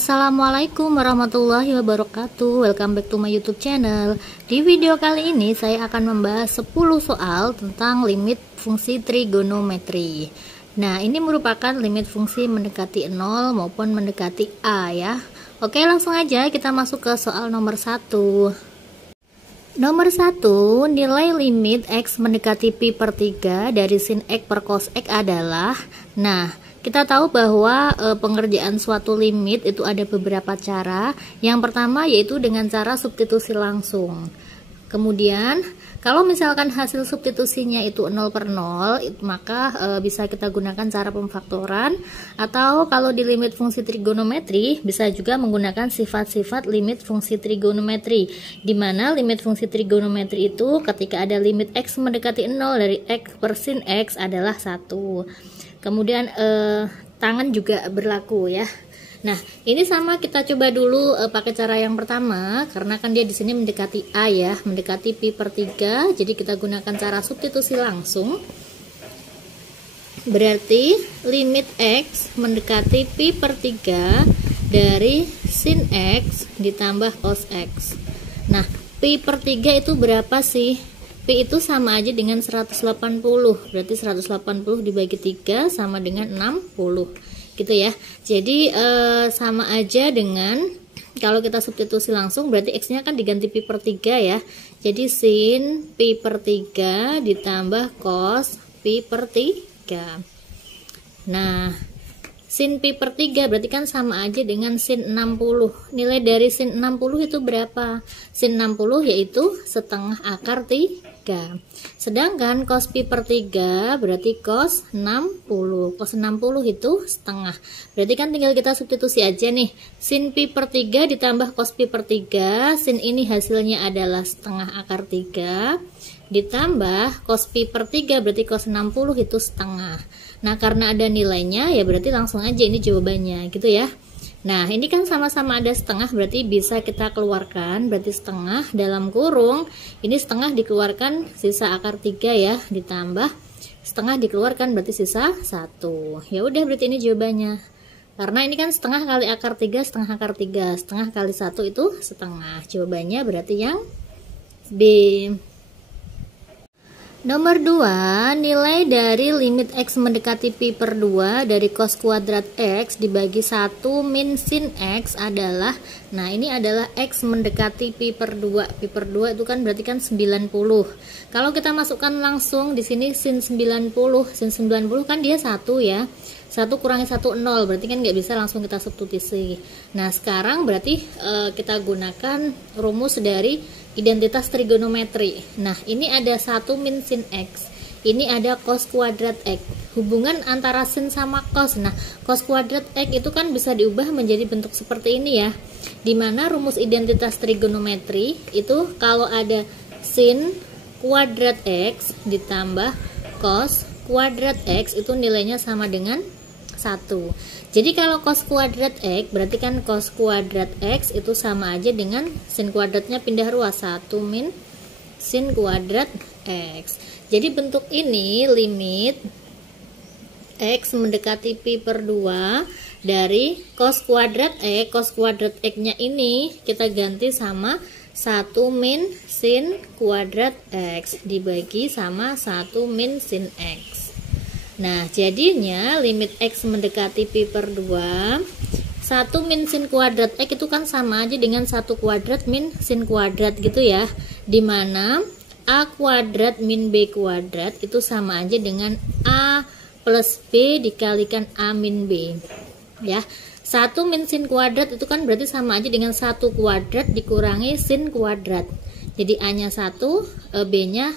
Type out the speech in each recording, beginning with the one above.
Assalamualaikum warahmatullahi wabarakatuh. Welcome back to my YouTube channel. Di video kali ini saya akan membahas 10 soal tentang limit fungsi trigonometri. Nah, ini merupakan limit fungsi mendekati 0 maupun mendekati A ya. Oke, langsung aja kita masuk ke soal nomor 1. Nomor 1, nilai limit X mendekati pi per 3 dari sin X per cos X adalah. Nah, kita tahu bahwa pengerjaan suatu limit itu ada beberapa cara. Yang pertama yaitu dengan cara substitusi langsung. Kemudian kalau misalkan hasil substitusinya itu 0 per 0, maka bisa kita gunakan cara pemfaktoran. Atau kalau di limit fungsi trigonometri bisa juga menggunakan sifat-sifat limit fungsi trigonometri, di mana limit fungsi trigonometri itu ketika ada limit X mendekati 0 dari X per sin X adalah 1. Kemudian tangan juga berlaku ya. Nah, ini sama kita coba dulu pakai cara yang pertama, karena kan dia di sini mendekati A ya, mendekati pi per 3. Jadi kita gunakan cara substitusi langsung. Berarti limit X mendekati pi per 3 dari sin X ditambah cos X. Nah, pi per 3 itu berapa sih? Pi itu sama aja dengan 180. Berarti 180 dibagi 3 sama dengan 60. Gitu ya. Jadi sama aja dengan kalau kita substitusi langsung berarti X-nya kan diganti pi per 3 ya. Jadi sin pi per 3 ditambah cos pi per 3. Nah, sin pi per 3 berarti kan sama aja dengan sin 60. Nilai dari sin 60 itu berapa? Sin 60 yaitu setengah akar 3. Sedangkan cos pi per 3 berarti cos 60. Cos 60 itu setengah. Berarti kan tinggal kita substitusi aja nih. Sin pi per 3 ditambah cos pi per 3. Sin ini hasilnya adalah setengah akar 3. Ditambah cos pi per 3 berarti cos 60 itu setengah. Nah, karena ada nilainya ya berarti langsung aja ini jawabannya gitu ya. Nah, ini kan sama-sama ada setengah, berarti bisa kita keluarkan, berarti setengah dalam kurung, ini setengah dikeluarkan sisa akar 3 ya, ditambah setengah dikeluarkan berarti sisa 1. Ya udah, berarti ini jawabannya. Karena ini kan setengah kali akar 3, setengah akar 3, setengah kali 1 itu setengah. Jawabannya berarti yang B. Nomor 2, nilai dari limit X mendekati pi per 2 dari cos kuadrat X dibagi 1 min sin X adalah. Nah, ini adalah X mendekati pi per 2. Pi per 2 itu kan berarti kan 90. Kalau kita masukkan langsung di sini sin 90. Sin 90 kan dia 1 ya. 1 kurangi 1 0, berarti kan nggak bisa langsung kita substitusi. Nah, sekarang berarti kita gunakan rumus dari identitas trigonometri. Nah, ini ada 1 min sin X. Ini ada cos kuadrat X. Hubungan antara sin sama cos. Nah, cos kuadrat X itu kan bisa diubah menjadi bentuk seperti ini ya. Dimana rumus identitas trigonometri itu kalau ada sin kuadrat X ditambah cos kuadrat X itu nilainya sama dengan 1. Jadi kalau cos kuadrat X berarti kan cos kuadrat X itu sama aja dengan sin kuadratnya pindah ruas, 1 min sin kuadrat X. Jadi bentuk ini limit X mendekati pi per 2 dari cos kuadrat X nya ini kita ganti sama 1 min sin kuadrat X dibagi sama 1 min sin X. Nah, jadinya limit X mendekati pi per 2, 1 min sin kuadrat X itu kan sama aja dengan 1 kuadrat min sin kuadrat gitu ya. Dimana A kuadrat min B kuadrat itu sama aja dengan A plus B dikalikan A min B. Ya, 1 min sin kuadrat itu kan berarti sama aja dengan 1 kuadrat dikurangi sin kuadrat. Jadi A-nya 1, B-nya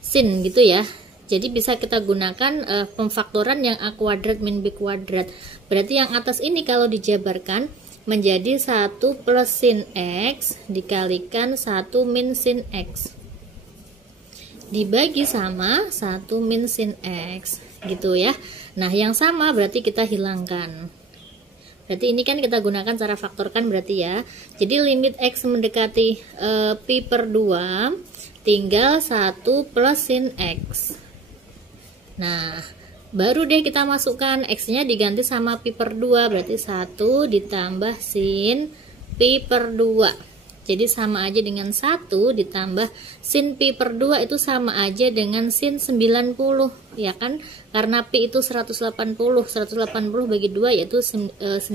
sin gitu ya. Jadi bisa kita gunakan pemfaktoran yang A kuadrat min B kuadrat. Berarti yang atas ini kalau dijabarkan menjadi 1 plus sin X dikalikan 1 min sin X. Dibagi sama 1 min sin X. Gitu ya. Nah, yang sama berarti kita hilangkan. Berarti ini kan kita gunakan cara faktorkan berarti ya. Jadi limit X mendekati pi per 2 tinggal 1 plus sin X. Nah, Baru deh kita masukkan X-nya diganti sama pi per 2, berarti 1 ditambah sin pi per 2. Jadi sama aja dengan 1 ditambah sin pi per 2 itu sama aja dengan sin 90, ya kan? Karena pi itu 180 bagi 2 yaitu 90.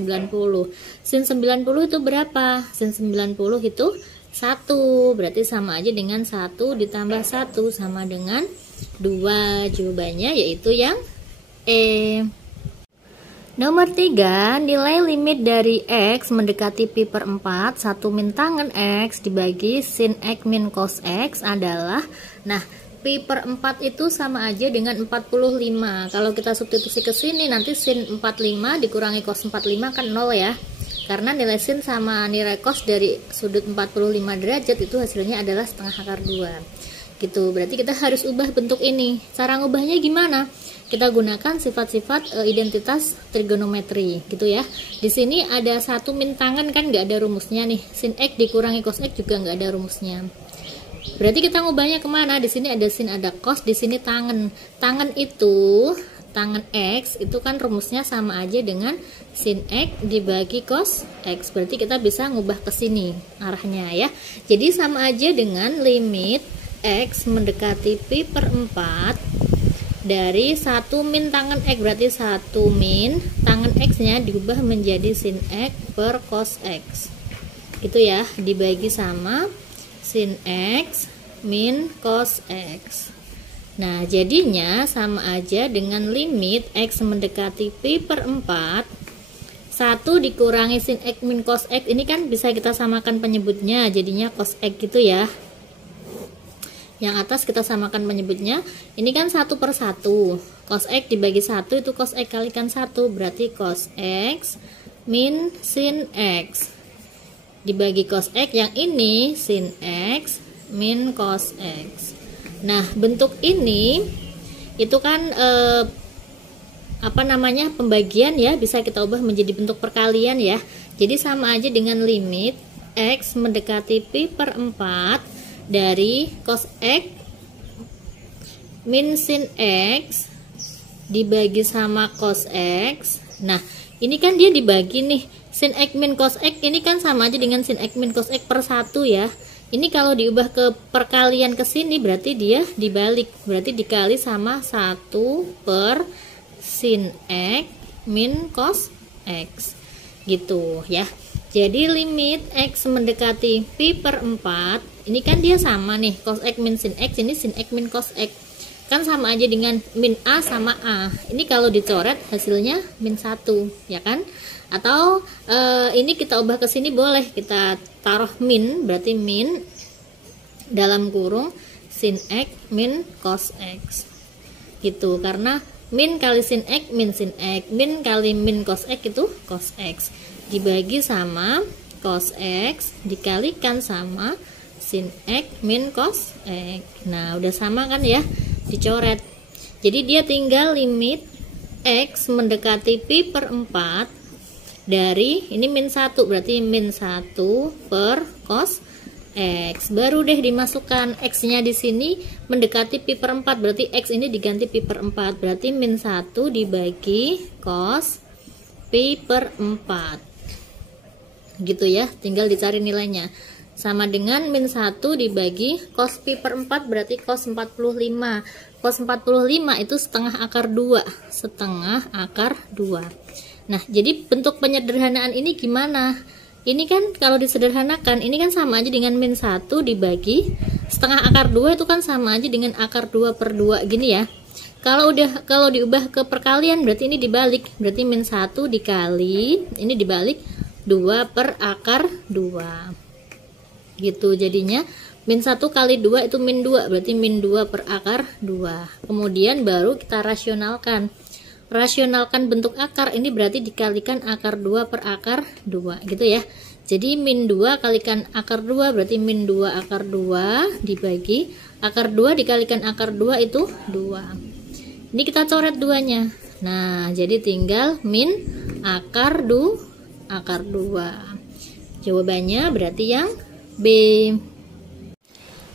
Sin 90 itu berapa? Sin 90 itu 1, berarti sama aja dengan 1 ditambah 1 sama dengan 2. Jawabannya yaitu yang E. Nomor 3, nilai limit dari X mendekati pi per 4, 1 min tangen X dibagi sin X min cos X adalah, nah pi per 4 itu sama aja dengan 45. Kalau kita substitusi ke sini nanti sin 45 dikurangi cos 45 kan 0 ya. Karena nilai sin sama nilai cos dari sudut 45 derajat itu hasilnya adalah setengah akar 2. Gitu, berarti kita harus ubah bentuk ini. Cara ngubahnya gimana? Kita gunakan sifat-sifat identitas trigonometri gitu ya. Di sini ada 1 min tangen kan nggak ada rumusnya nih. Sin X dikurangi cos X juga nggak ada rumusnya. Berarti kita ngubahnya kemana? Di sini ada sin, ada cos, di sini tangen. Tangen itu, tangen X itu kan rumusnya sama aja dengan sin X dibagi cos X. Berarti kita bisa ngubah ke sini arahnya ya. Jadi sama aja dengan limit X mendekati pi per 4 dari 1 min tangen X, berarti 1 min tangen X nya diubah menjadi sin X per cos X itu ya, dibagi sama sin X min cos X. Nah jadinya sama aja dengan limit X mendekati pi per 4, 1 dikurangi sin X min cos X, ini kan bisa kita samakan penyebutnya jadinya cos X gitu ya. Yang atas kita samakan penyebutnya. Ini kan 1 per 1. Cos X dibagi 1 itu cos X kalikan 1. Berarti cos X min sin X dibagi cos X. Yang ini sin X min cos X. Nah bentuk ini itu kan pembagian ya. Bisa kita ubah menjadi bentuk perkalian ya. Jadi sama aja dengan limit X mendekati pi per 4 dari cos X min sin X dibagi sama cos X. Nah ini kan dia dibagi nih, sin X min cos X ini kan sama aja dengan sin X min cos X per 1 ya. Ini kalau diubah ke perkalian ke sini berarti dia dibalik, berarti dikali sama 1 per sin X min cos X gitu ya. Jadi limit X mendekati pi per 4, ini kan dia sama nih, cos X min sin X, ini sin X min cos X. Kan sama aja dengan min A sama A. Ini kalau dicoret hasilnya min 1, ya kan? Atau ini kita ubah ke sini boleh, kita taruh min, berarti min dalam kurung sin X min cos X. Gitu, karena min kali sin X min sin X, min kali min cos X itu cos X. Dibagi sama cos X dikalikan sama sin X min cos X. Nah udah sama kan ya, dicoret. Jadi dia tinggal limit X mendekati pi per 4 dari ini min 1, berarti min 1 per cos X. Baru deh dimasukkan X nya di sini mendekati pi per 4, berarti X ini diganti pi per 4, berarti min 1 dibagi cos pi per 4 gitu ya, tinggal dicari nilainya. Sama dengan min 1 dibagi cos pi per 4, berarti cos 45. Cos 45 itu setengah akar 2, setengah akar 2. Nah jadi bentuk penyederhanaan ini gimana? Ini kan kalau disederhanakan ini kan sama aja dengan min 1 dibagi setengah akar 2, itu kan sama aja dengan akar 2 per 2 gini ya. Kalau diubah ke perkalian berarti ini dibalik, berarti min 1 dikali ini dibalik 2 per akar 2 gitu. Jadinya min 1 kali 2 itu min 2, berarti min 2 per akar 2. Kemudian baru kita rasionalkan bentuk akar, ini berarti dikalikan akar 2 per akar 2 gitu ya. Jadi min 2 kalikan akar 2 berarti min 2 akar 2 dibagi akar 2 dikalikan akar 2 itu 2. Ini kita coret 2-nya. Nah jadi tinggal min akar 2 Jawabannya berarti yang B.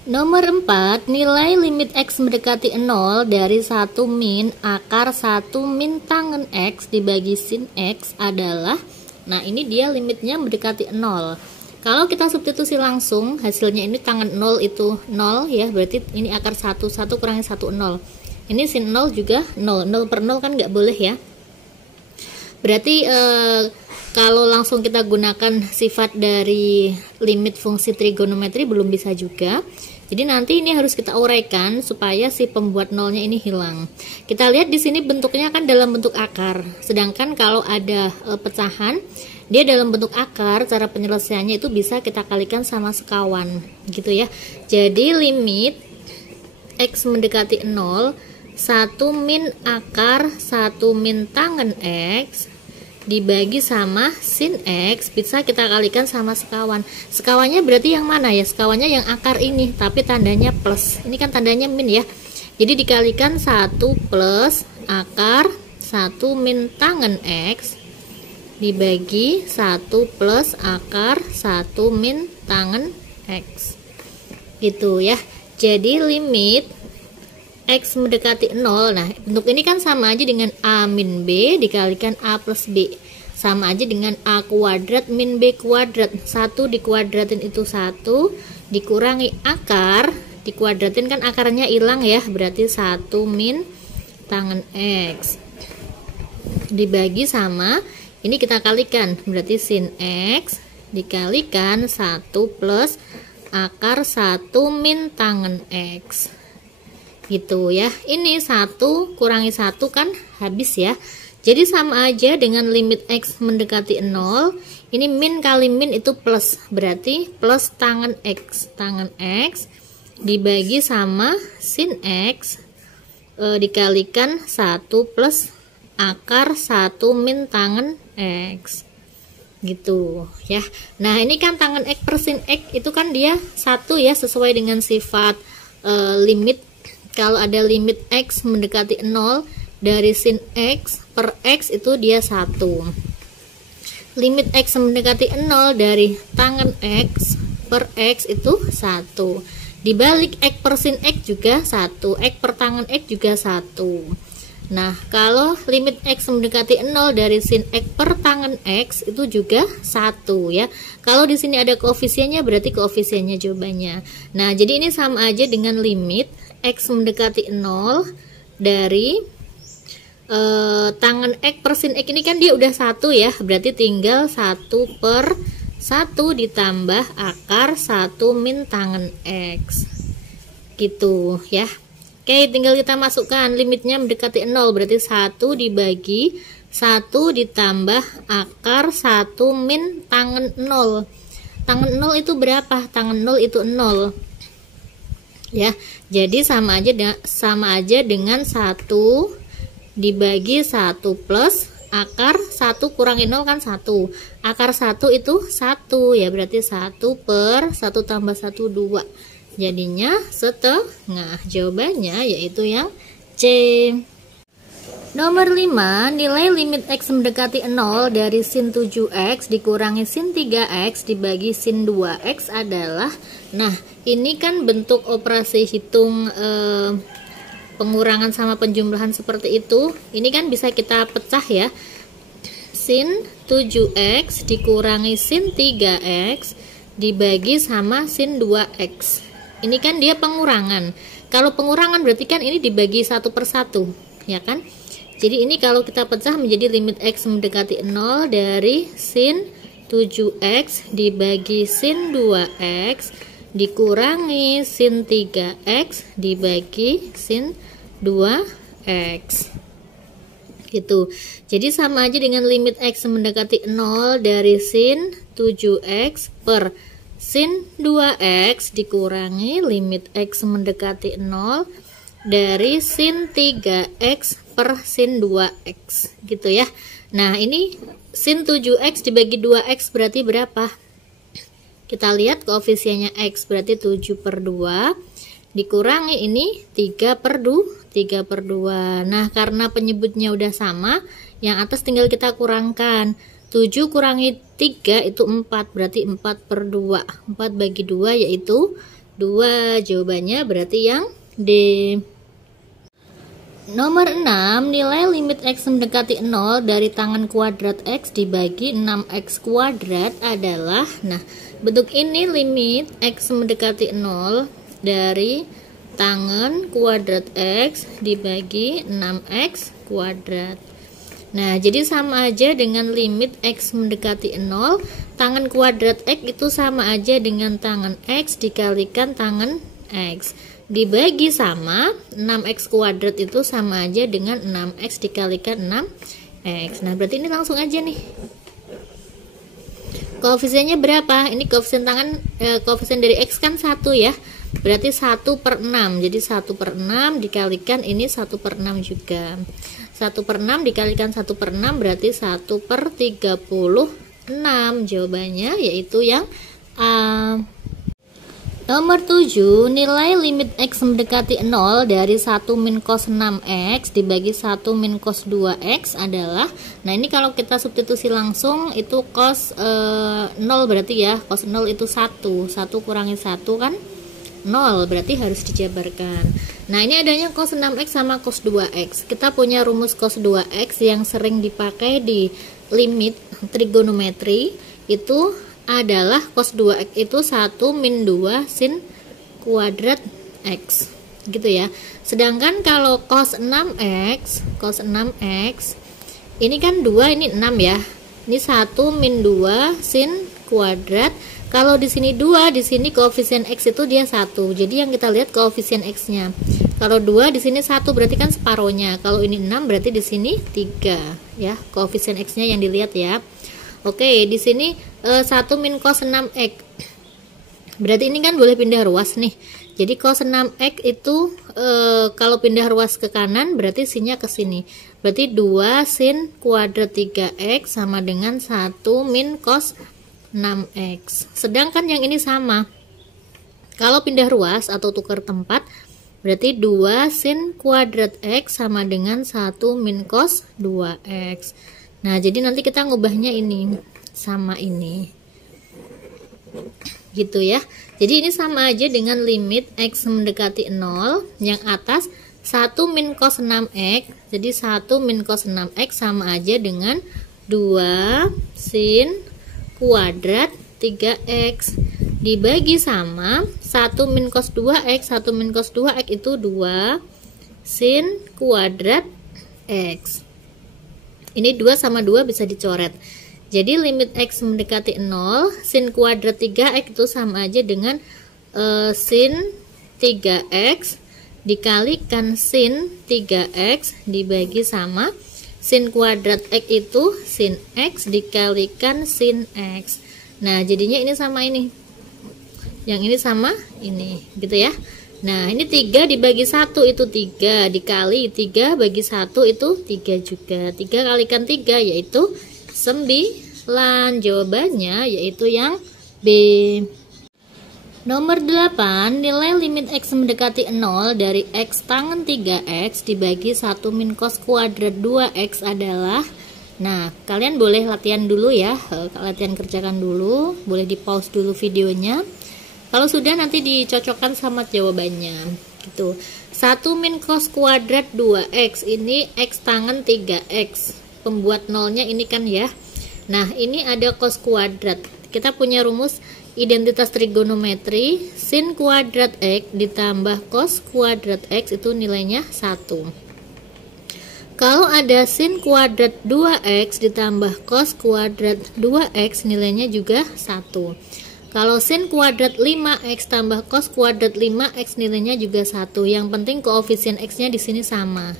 Nomor 4, nilai limit X mendekati 0 dari 1 min akar 1 min tangen X dibagi sin X adalah, nah ini dia limitnya mendekati 0. Kalau kita substitusi langsung, hasilnya ini tangen 0 itu 0 ya, berarti ini akar 1, 1 kurangi 1, 0. Ini sin 0 juga 0, 0 per 0 kan nggak boleh ya. Berarti kalau langsung kita gunakan sifat dari limit fungsi trigonometri belum bisa juga. Jadi nanti ini harus kita uraikan supaya si pembuat nolnya ini hilang. Kita lihat di sini bentuknya kan dalam bentuk akar. Sedangkan kalau ada pecahan, dia dalam bentuk akar, cara penyelesaiannya itu bisa kita kalikan sama sekawan, gitu ya. Jadi limit X mendekati 0, 1 min akar 1 min tangen X dibagi sama sin X bisa kita kalikan sama sekawan. Sekawannya berarti yang mana ya? Sekawannya yang akar ini, tapi tandanya plus. Ini kan tandanya min ya. Jadi dikalikan 1 plus akar 1 min tangen X dibagi 1 plus akar 1 min tangen X. Gitu ya. Jadi limit X mendekati 0, nah bentuk ini kan sama aja dengan A min B dikalikan A plus B, sama aja dengan A kuadrat min B kuadrat, 1 dikuadratin itu 1, dikurangi akar, dikuadratin kan akarnya hilang ya, berarti 1 min tangen X dibagi sama, ini kita kalikan, berarti sin X dikalikan 1 plus akar 1 min tangen X, gitu ya. Ini 1 kurangi 1 kan habis ya. Jadi sama aja dengan limit X mendekati 0. Ini min kali min itu plus, berarti plus tangen X. Tangen X dibagi sama sin X dikalikan 1 plus akar 1 min tangen X, gitu ya. Nah ini kan tangen X per sin X itu kan dia 1 ya, sesuai dengan sifat limit. Kalau ada limit X mendekati 0 dari sin X per X itu dia 1. Limit X mendekati 0 dari tangen X per X itu 1. Dibalik X per sin X juga 1. X per tangen X juga 1. Nah, kalau limit X mendekati 0 dari sin X per tangen X itu juga 1 ya. Kalau di sini ada koefisiennya berarti koefisiennya jawabannya. Nah, jadi ini sama aja dengan limit X mendekati 0 dari tangen X per sin X ini kan dia udah 1 ya, berarti tinggal 1 per 1 ditambah akar 1 min tangen X, gitu ya. Oke, tinggal kita masukkan limitnya mendekati 0, berarti 1 dibagi 1 ditambah akar 1 min tangen 0. Tangen 0 itu berapa? Tangen 0 itu 0 ya. Jadi sama aja dengan 1 dibagi 1 plus akar 1 kurangi 0 kan 1. Akar 1 itu 1 ya, berarti 1 per 1 tambah 1 2. Jadinya setengah. Jawabannya yaitu yang C. Nomor 5, nilai limit X mendekati 0 dari sin 7X dikurangi sin 3X dibagi sin 2X adalah, nah ini kan bentuk operasi hitung pengurangan sama penjumlahan seperti itu. Ini kan bisa kita pecah ya. Sin 7X dikurangi sin 3X dibagi sama sin 2X. Ini kan dia pengurangan. Kalau pengurangan berarti kan ini dibagi 1 per 1 ya kan. Jadi ini kalau kita pecah menjadi limit X mendekati 0 dari sin 7X dibagi sin 2X dikurangi sin 3X dibagi sin 2X, gitu. Jadi sama aja dengan limit X mendekati 0 dari sin 7X per sin 2X dikurangi limit X mendekati 0 dari sin 3X per sin 2X, gitu ya. Nah ini sin 7X dibagi 2X berarti berapa? Kita lihat koefisiennya X berarti 7 per 2 dikurangi ini 3 per 2. Nah karena penyebutnya udah sama, yang atas tinggal kita kurangkan. 7 kurangi 3 itu 4, berarti 4 per 2. 4 bagi 2 yaitu 2. Jawabannya berarti yang D. Nomor 6, nilai limit X mendekati 0 dari tangan kuadrat X dibagi 6X kuadrat adalah, nah bentuk ini limit X mendekati 0 dari tangan kuadrat X dibagi 6X kuadrat. Nah, jadi sama aja dengan limit X mendekati 0, tangan kuadrat X itu sama aja dengan tangan X dikalikan tangan X. Dibagi sama 6X kuadrat itu sama aja dengan 6X dikalikan 6X. Nah, berarti ini langsung aja nih. Koefisiennya berapa? Ini koefisien tangan, koefisien dari X kan 1 ya. Berarti 1/6. Jadi 1/6 dikalikan ini 1/6 juga. 1/6 dikalikan 1/6 berarti 1/36. Jawabannya yaitu yang A. Nomor 7, nilai limit X mendekati 0 dari 1 min cos 6X dibagi 1 min cos 2X adalah, nah ini kalau kita substitusi langsung itu cos 0 berarti ya, cos 0 itu 1 kurangi 1 kan 0, berarti harus dijabarkan. Nah ini adanya cos 6X sama cos 2X. Kita punya rumus cos 2X yang sering dipakai di limit trigonometri itu adalah cos 2X itu 1 min 2 sin kuadrat X gitu ya. Sedangkan kalau cos 6X ini kan 2, ini 6 ya. Ini 1 min 2 sin kuadrat. Kalau di sini 2, di sini koefisien X itu dia 1. Jadi yang kita lihat koefisien X-nya. Kalau 2 di sini 1 berarti kan separohnya. Kalau ini 6 berarti di sini 3 ya. Koefisien X-nya yang dilihat ya. Oke, di sini 1 min cos 6X. Berarti ini kan boleh pindah ruas nih. Jadi cos 6X itu kalau pindah ruas ke kanan berarti sinnya ke sini. Berarti 2 sin kuadrat 3X sama dengan 1 min cos 6X. Sedangkan yang ini sama. Kalau pindah ruas atau tukar tempat berarti 2 sin kuadrat X sama dengan 1 min cos 2X. Nah, jadi nanti kita ngubahnya ini sama ini. Gitu ya. Jadi ini sama aja dengan limit X mendekati 0, yang atas 1 min cos 6X. Jadi 1 min cos 6X sama aja dengan 2 sin kuadrat 3X dibagi sama 1 min cos 2X. 1 min cos 2X itu 2 sin kuadrat X. Ini 2 sama 2 bisa dicoret. Jadi limit X mendekati 0, sin kuadrat 3X itu sama aja dengan sin 3X dikalikan sin 3X dibagi sama sin kuadrat X itu sin X dikalikan sin X. Nah, jadinya ini sama ini. Yang ini sama ini, gitu ya. Nah, ini 3 dibagi 1 itu 3, dikali 3 bagi 1 itu 3 juga. 3 kalikan 3 yaitu 9. Jawabannya yaitu yang B. Nomor 8, nilai limit X mendekati 0 dari X tangen 3X dibagi 1 min cos kuadrat 2X adalah, nah kalian boleh latihan dulu ya, latihan kerjakan dulu, boleh di pause dulu videonya. Kalau sudah nanti dicocokkan sama jawabannya gitu. 1 min cos kuadrat 2X ini X tangen 3X. Pembuat nolnya ini kan ya. Nah, ini ada cos kuadrat. Kita punya rumus identitas trigonometri, sin kuadrat X ditambah cos kuadrat X itu nilainya 1. Kalau ada sin kuadrat 2X ditambah cos kuadrat 2X nilainya juga 1. Kalau sin kuadrat 5X tambah cos kuadrat 5X nilainya juga 1. Yang penting koefisien X-nya di sini sama.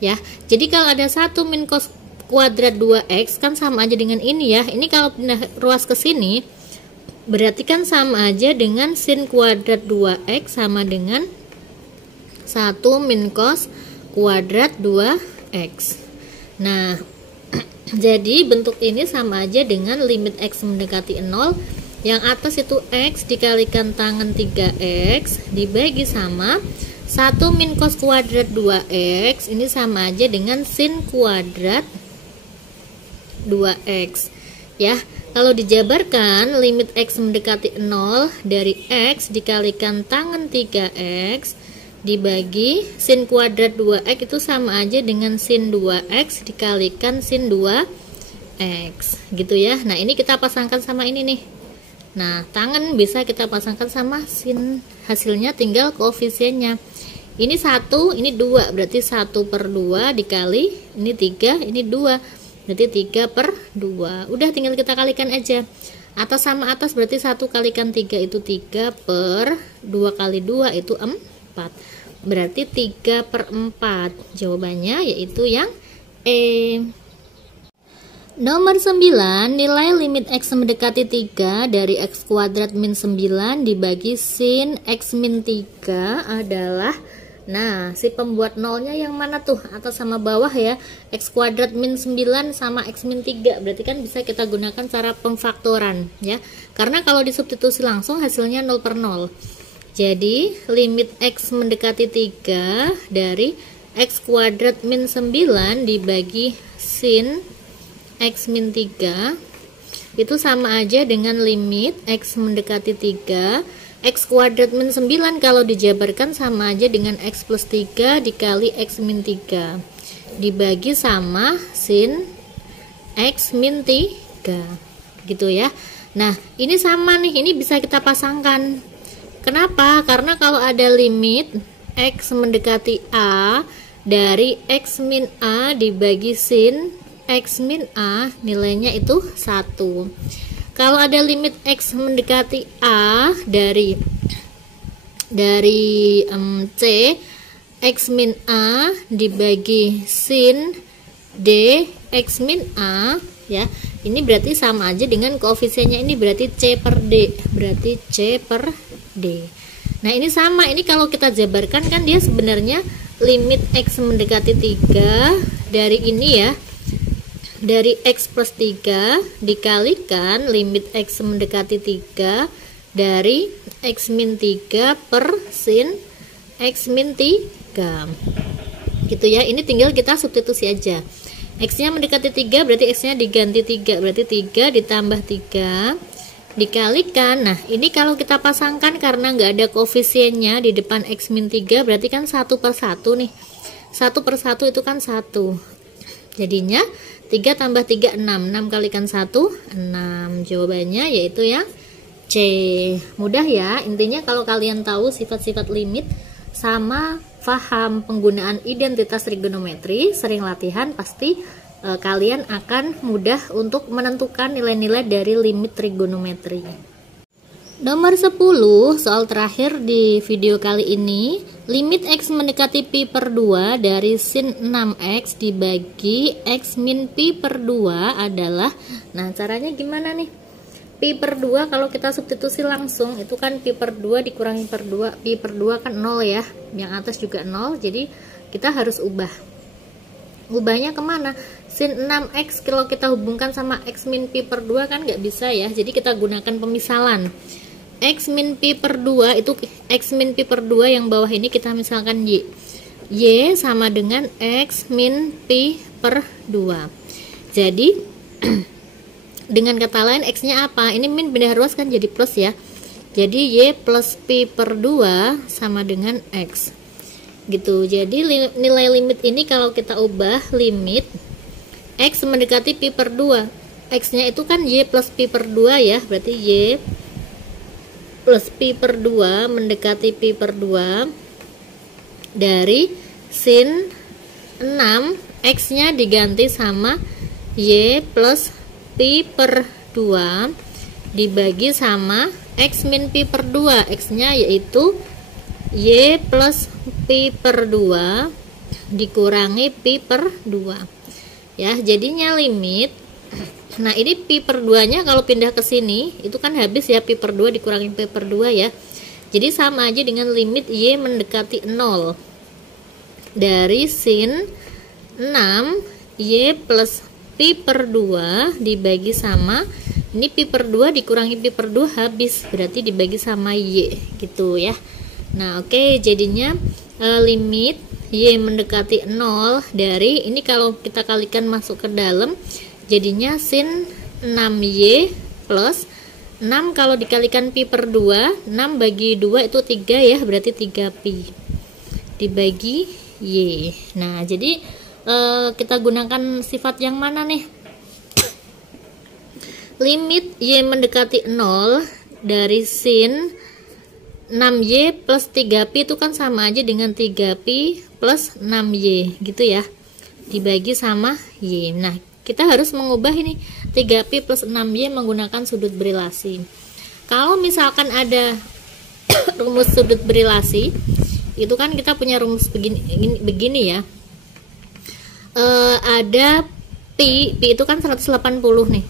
Ya. Jadi kalau ada 1 min cos kuadrat 2X kan sama aja dengan ini ya. Ini kalau pindah ruas ke sini berarti kan sama aja dengan sin kuadrat 2X sama dengan 1 min cos kuadrat 2X. Nah, jadi bentuk ini sama aja dengan limit X mendekati 0. Yang atas itu X dikalikan tangen 3X dibagi sama 1 min cos kuadrat 2X. Ini sama aja dengan sin kuadrat 2X ya. Kalau dijabarkan, limit X mendekati 0 dari X dikalikan tangen 3X dibagi sin kuadrat 2X itu sama aja dengan sin 2X dikalikan sin 2X gitu ya. Nah ini kita pasangkan sama ini nih. Nah tangen bisa kita pasangkan sama sin, hasilnya tinggal koefisiennya. Ini 1, ini 2, berarti 1/2 dikali ini 3, ini 2, berarti 3/2. Udah tinggal kita kalikan aja. Atas sama atas berarti 1 kalikan 3 itu 3/2 kali 2 itu 4. Berarti 3/4. Jawabannya yaitu yang E. Nomor 9, nilai limit X mendekati 3 dari X kuadrat min 9 dibagi sin X min 3 adalah, nah si pembuat nolnya yang mana tuh, atas sama bawah ya. X kuadrat min 9 sama X min 3, berarti kan bisa kita gunakan cara pemfaktoran ya, karena kalau disubstitusi langsung hasilnya 0/0. Jadi limit X mendekati 3 dari X kuadrat min 9 dibagi sin X min 3 itu sama aja dengan limit X mendekati 3 X kuadrat min 9 kalau dijabarkan sama aja dengan X plus 3 dikali X min 3 dibagi sama sin X min 3 gitu ya. Nah ini sama nih, ini bisa kita pasangkan. Kenapa? Karena kalau ada limit X mendekati A dari X min A dibagi sin X min A, nilainya itu 1. Kalau ada limit X mendekati A dari C, X min A dibagi sin D X min A ya, ini berarti sama aja dengan koefisiennya, ini berarti C/D, berarti C/D. Nah ini sama, ini kalau kita jabarkan kan dia sebenarnya limit X mendekati 3 dari ini ya, dari X plus 3 dikalikan limit X mendekati 3 dari X min 3 per sin X min 3 gitu ya. Ini tinggal kita substitusi aja. X nya mendekati 3 berarti X nya diganti 3, berarti 3 ditambah 3 dikalikan. Nah ini kalau kita pasangkan karena nggak ada koefisiennya di depan X min 3 berarti kan 1/1 nih, 1/1 itu kan 1, jadinya 3 tambah 3 6, 6 kalikan 1 6. Jawabannya yaitu yang C. Mudah ya, intinya kalau kalian tahu sifat-sifat limit sama paham penggunaan identitas trigonometri, sering latihan, pasti kalian akan mudah untuk menentukan nilai-nilai dari limit trigonometri. Nomor 10, soal terakhir di video kali ini, limit X mendekati pi/2 dari sin 6X dibagi X min pi/2 adalah, nah caranya gimana nih? Pi/2 kalau kita substitusi langsung itu kan pi/2 dikurangi per 2, pi/2 kan 0 ya, yang atas juga 0, jadi kita harus ubah. Ubahnya kemana? Sin 6X kalau kita hubungkan sama X min pi/2 kan nggak bisa ya, jadi kita gunakan pemisalan. X min pi/2 itu X min pi/2 yang bawah ini kita misalkan Y. Y sama dengan X min pi/2. Jadi dengan kata lain X nya apa? Ini min pindah ruas kan jadi plus ya. Jadi Y plus pi/2 sama dengan X. Gitu. Jadi nilai limit ini kalau kita ubah limit X mendekati pi/2. X nya itu kan Y plus pi/2 ya. Berarti Y plus pi/2 mendekati pi/2 dari sin 6, X nya diganti sama Y plus pi/2 dibagi sama X min pi/2, X nya yaitu Y plus pi/2 dikurangi pi/2 ya, jadinya limit. Nah ini pi/2 nya kalau pindah ke sini itu kan habis ya, pi/2 dikurangi pi/2 ya, jadi sama aja dengan limit Y mendekati 0 dari sin 6 Y plus pi/2 dibagi sama, ini pi/2 dikurangi pi/2 habis, berarti dibagi sama Y gitu ya. Nah oke, jadinya limit Y mendekati 0 dari ini kalau kita kalikan masuk ke dalam jadinya sin 6Y plus 6 kalau dikalikan pi per 2, 6 bagi 2 itu 3 ya, berarti 3pi dibagi Y. Nah, jadi kita gunakan sifat yang mana nih? Limit Y mendekati 0 dari sin 6Y plus 3pi itu kan sama aja dengan 3pi plus 6Y gitu ya, dibagi sama Y. Nah, kita harus mengubah ini 3pi plus 6Y menggunakan sudut berelasi. Kalau misalkan ada rumus sudut berelasi, itu kan kita punya rumus begini ya. Ada pi itu kan 180 nih.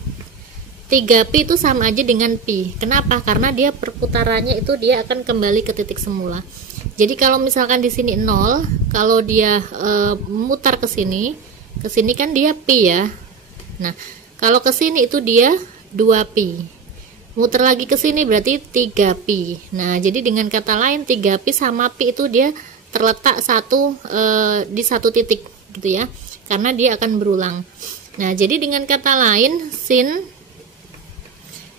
3pi itu sama aja dengan pi. Kenapa? Karena dia perputarannya itu dia akan kembali ke titik semula. Jadi kalau misalkan di sini 0, kalau dia mutar ke sini kan dia pi ya. Nah, kalau ke sini itu dia 2pi. Muter lagi ke sini berarti 3pi. Nah, jadi dengan kata lain 3pi sama pi itu dia terletak di satu titik gitu ya. Karena dia akan berulang. Nah, jadi dengan kata lain sin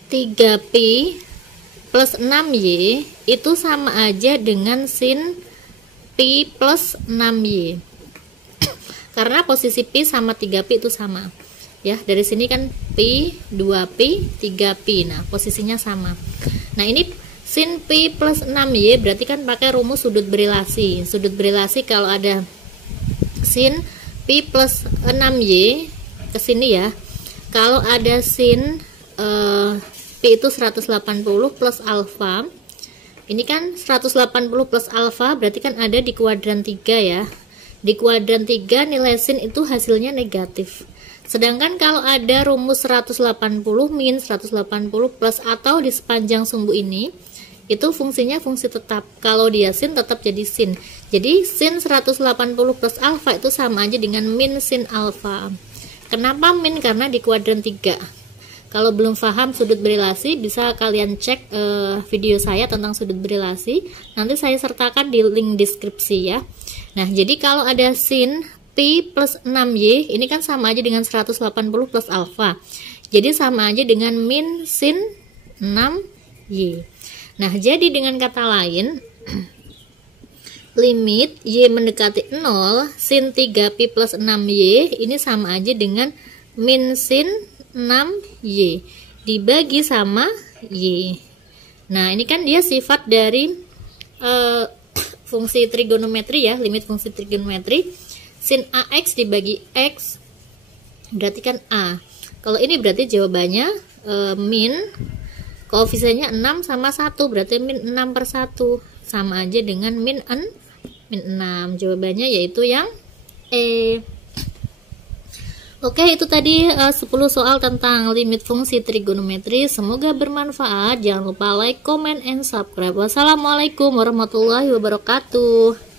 3pi plus 6y itu sama aja dengan sin pi plus 6y. Karena posisi pi sama 3pi itu sama. Ya, dari sini kan pi, 2pi, 3pi. Nah, posisinya sama. Nah, ini sin pi plus 6y berarti kan pakai rumus sudut berelasi. Sudut berelasi kalau ada sin pi plus 6y ke sini ya. Kalau ada sin pi itu 180 plus alfa. Ini kan 180 plus alfa berarti kan ada di kuadran 3 ya. Di kuadran 3 nilai sin itu hasilnya negatif. Sedangkan kalau ada rumus 180 min 180 plus atau di sepanjang sumbu ini, itu fungsinya fungsi tetap. Kalau dia sin tetap jadi sin. Jadi sin 180 plus alfa itu sama aja dengan min sin alfa. Kenapa min? Karena di kuadran 3. Kalau belum paham sudut berelasi, bisa kalian cek video saya tentang sudut berelasi. Nanti saya sertakan di link deskripsi ya. Nah, jadi kalau ada sin pi plus 6y, ini kan sama aja dengan 180 plus alfa. Jadi sama aja dengan min sin 6y. Nah, jadi dengan kata lain, limit y mendekati 0, sin 3pi plus 6y, ini sama aja dengan min sin 6y dibagi sama y. Nah, ini kan dia sifat dari fungsi trigonometri ya, limit fungsi trigonometri. Sin ax dibagi x berarti kan a. Kalau ini berarti jawabannya min koefisiennya 6 sama 1, berarti min 6 per 1 sama aja dengan min 6. Jawabannya yaitu yang E. Oke, itu tadi 10 soal tentang limit fungsi trigonometri. Semoga bermanfaat. Jangan lupa like, comment, and subscribe. Wassalamualaikum warahmatullahi wabarakatuh.